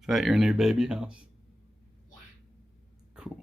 Is that your new baby house? Yeah. Cool.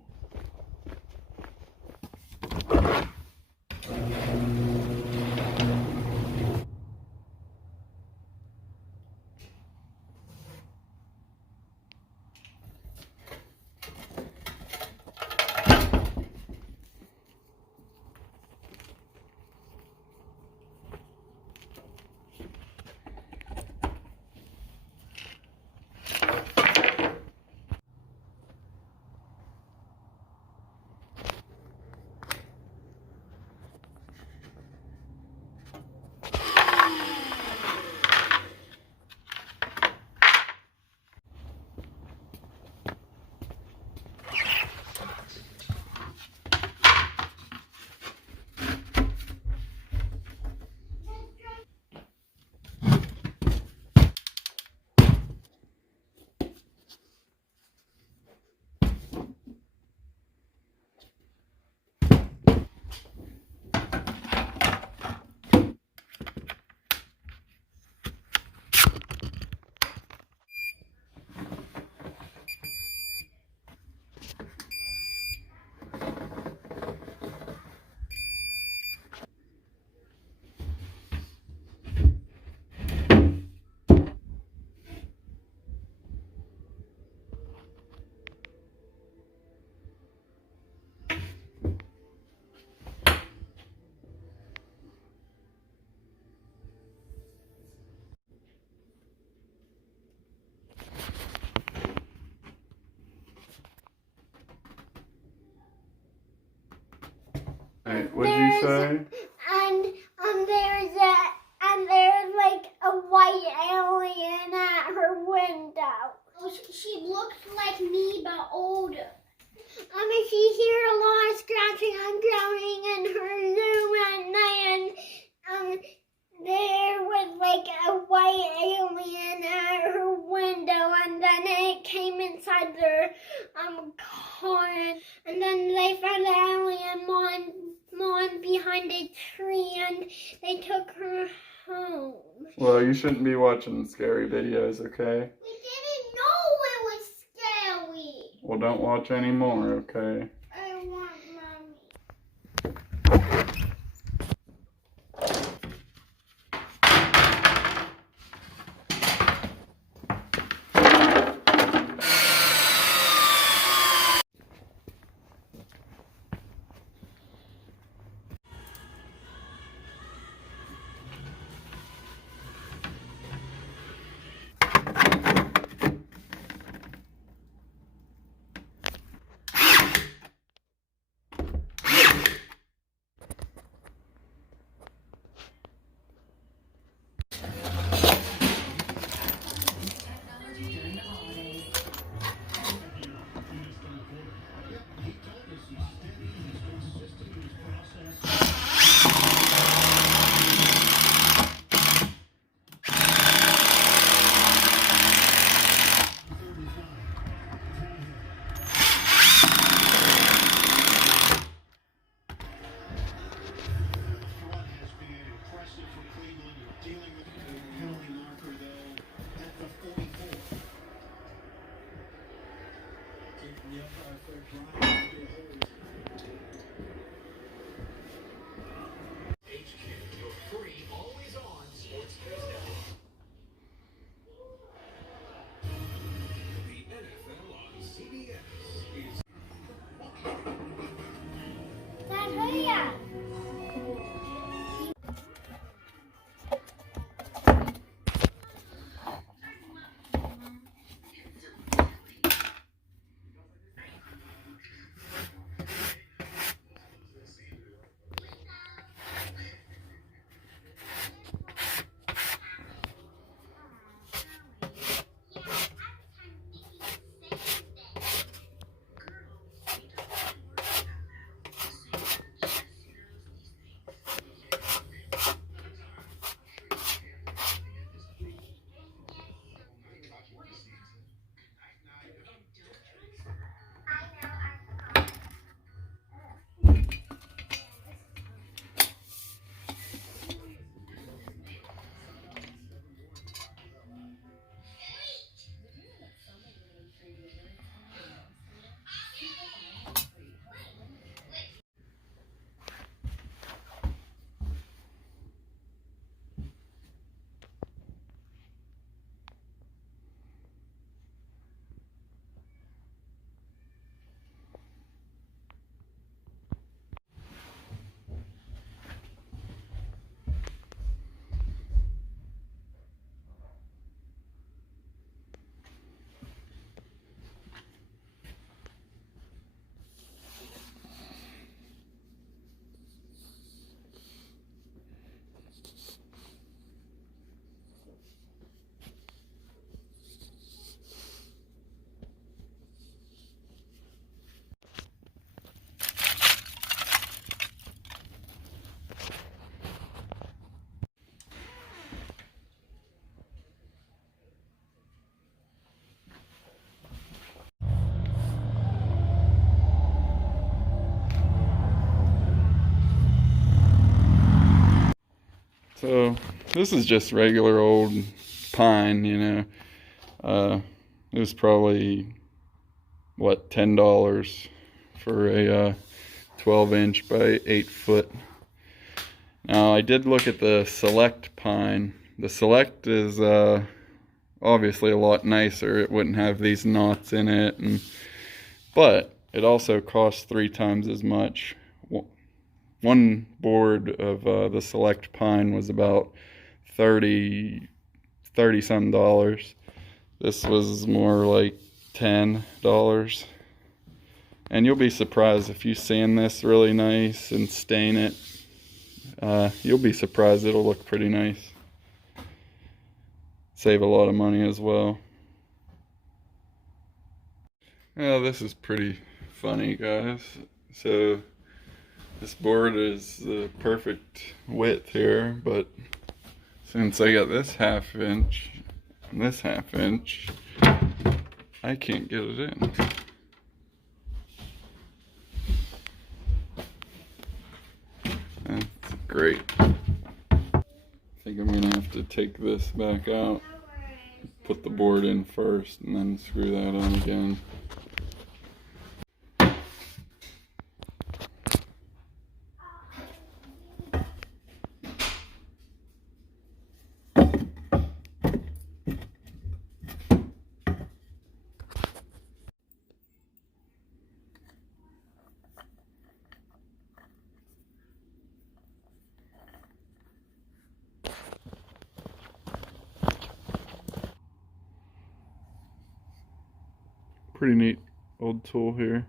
Alright, what'd you say? There's like a white alien at her window. Oh, she looks like me but older. If you hear a lot of scratching and growling in her room at night, and there was like a white alien at her window, and then it came inside their car, and then they found the alien mom behind a tree, and they took her home. Well, you shouldn't be watching scary videos, okay? We didn't know it was scary. Well, don't watch any more, okay? I want Mommy. So this is just regular old pine, you know. It was probably, what, $10 for a 12-inch by 8-foot. Now I did look at the Select pine. The Select is obviously a lot nicer. It wouldn't have these knots in it, but it also costs 3 times as much. One board of the Select pine was about 30 some dollars. This was more like $10. And you'll be surprised if you sand this really nice and stain it. You'll be surprised, it'll look pretty nice. Save a lot of money as well. Well, this is pretty funny, guys. So this board is the perfect width here, but since I got this 1/2 inch and this 1/2 inch, I can't get it in. That's great. I think I'm gonna have to take this back out, put the board in first, and then screw that on again. Pretty neat old tool here.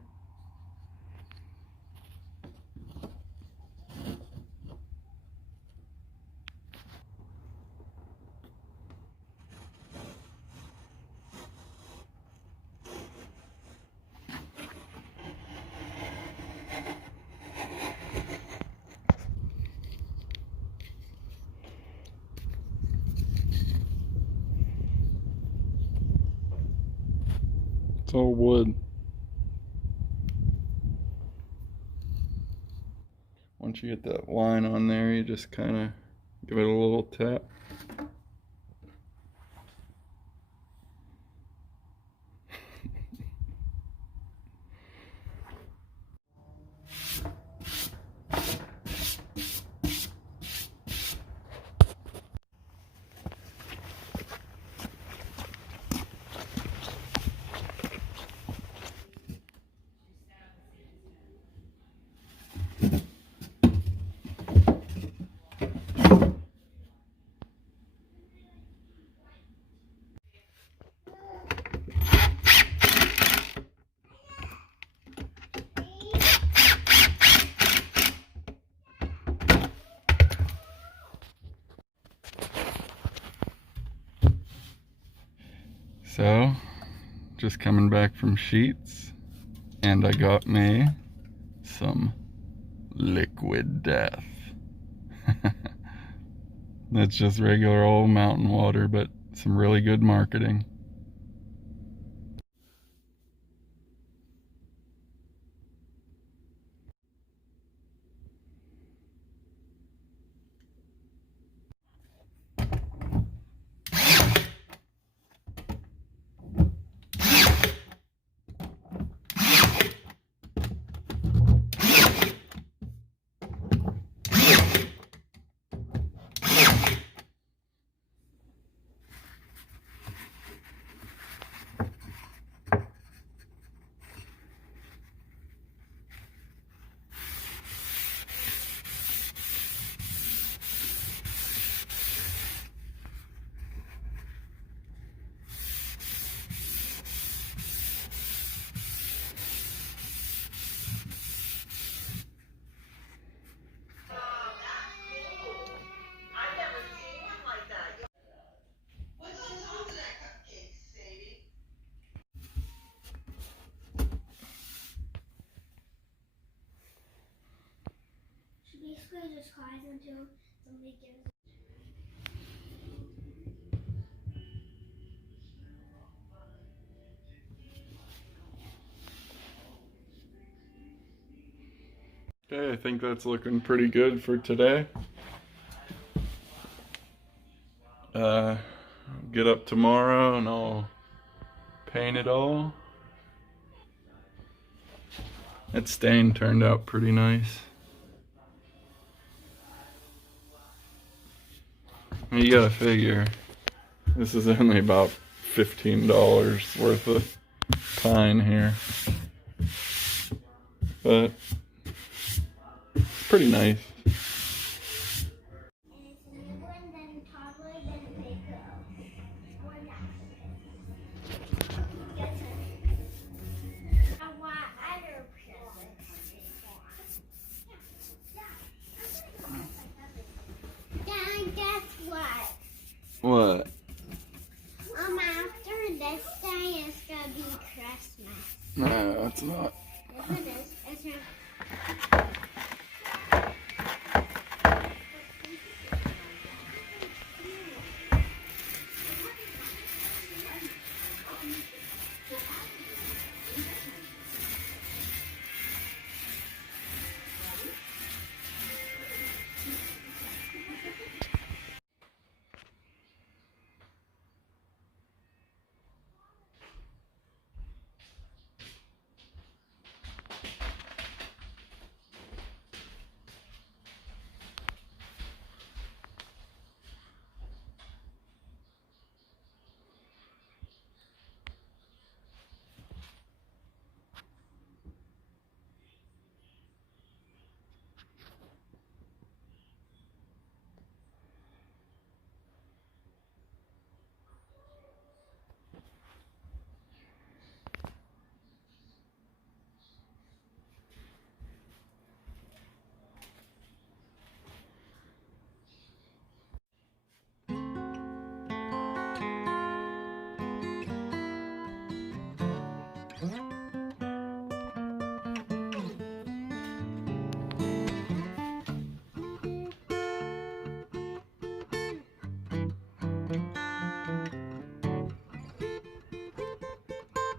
It's all wood. Once you get that line on there, you just kind of give it a little tap. So, just coming back from Sheets, and I got me some liquid death. That's just regular old mountain water, but some really good marketing. Basically just cries until somebody gives. Okay, I think that's looking pretty good for today. get up tomorrow and I'll paint it all. That stain turned out pretty nice. You gotta figure, this is only about $15 worth of pine here. But it's pretty nice. What? After this day, it's gonna be Christmas. No, it's not.